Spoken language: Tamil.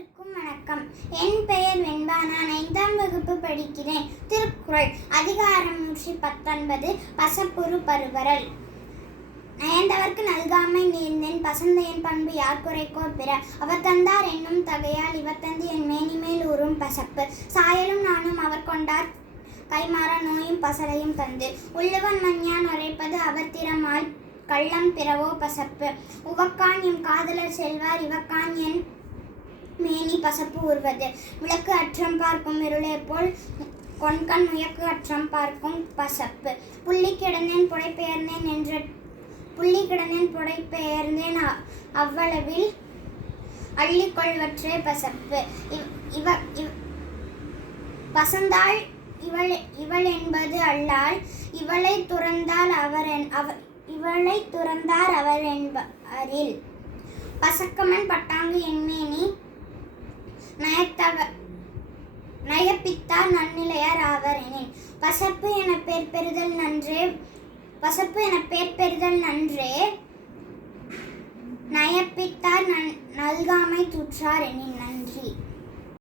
அனைவருக்கும் வணக்கம். என் பெயர் வெண்பா. நான் ஐந்தாம் வகுப்பு படிக்கிறேன். திருக்குறள் அதிகாரம் நூற்றி பத்தொன்பது பசப்புரு பருவரல் நயந்தவர்க்கு நல்காமை நேர்ந்தேன். என் பண்பு யார் குறைக்கோ பிற. அவர் தந்தார் என்னும் தகையால் இவர் தந்து என் மேனிமேல் ஊறும் பசப்பு. சாயலும் நானும் அவர் கொண்டார் கைமாற நோயும் பசலையும் தந்து. உள்ளவன் மஞ்ஞான் உரைப்பது அவர் திறமால் கள்ளம் பிறவோ பசப்பு. உவக்கான் எம் காதலர் செல்வார் இவக்கான் என் மேனி பசப்பு உருவது. விளக்கு அற்றம் பார்க்கும் இருளே போல் கொண்கண் முயக்கு அற்றம் பார்க்கும் பசப்பு. புள்ளி கிடந்தேன் புடைப்பெயர்ந்தேன் என்ற புள்ளி கிடந்தேன் புடைபெயர்ந்தேன் அ- அவ்வளவில் அள்ளிக்கொள்வற்றே பசப்பு. இவ்- இவ இவ் பசந்தாள் இவள் இவள் என்பது அல்லால் இவளை துறந்தால் அவர் என்- அவ இவளை துறந்தார் அவர் என்பரில் பசக்கமன் பட்டாங்கு என்மேனி கற்பித்தார் நன்னிலையார் ஆவர் எனின் பசப்பு என பேர் பெறுதல் நன்றே பசப்பு என பேர் பெறுதல் நன்றே நயப்பித்தார் நன் நல்காமை துற்றார் எனின் நன்றி.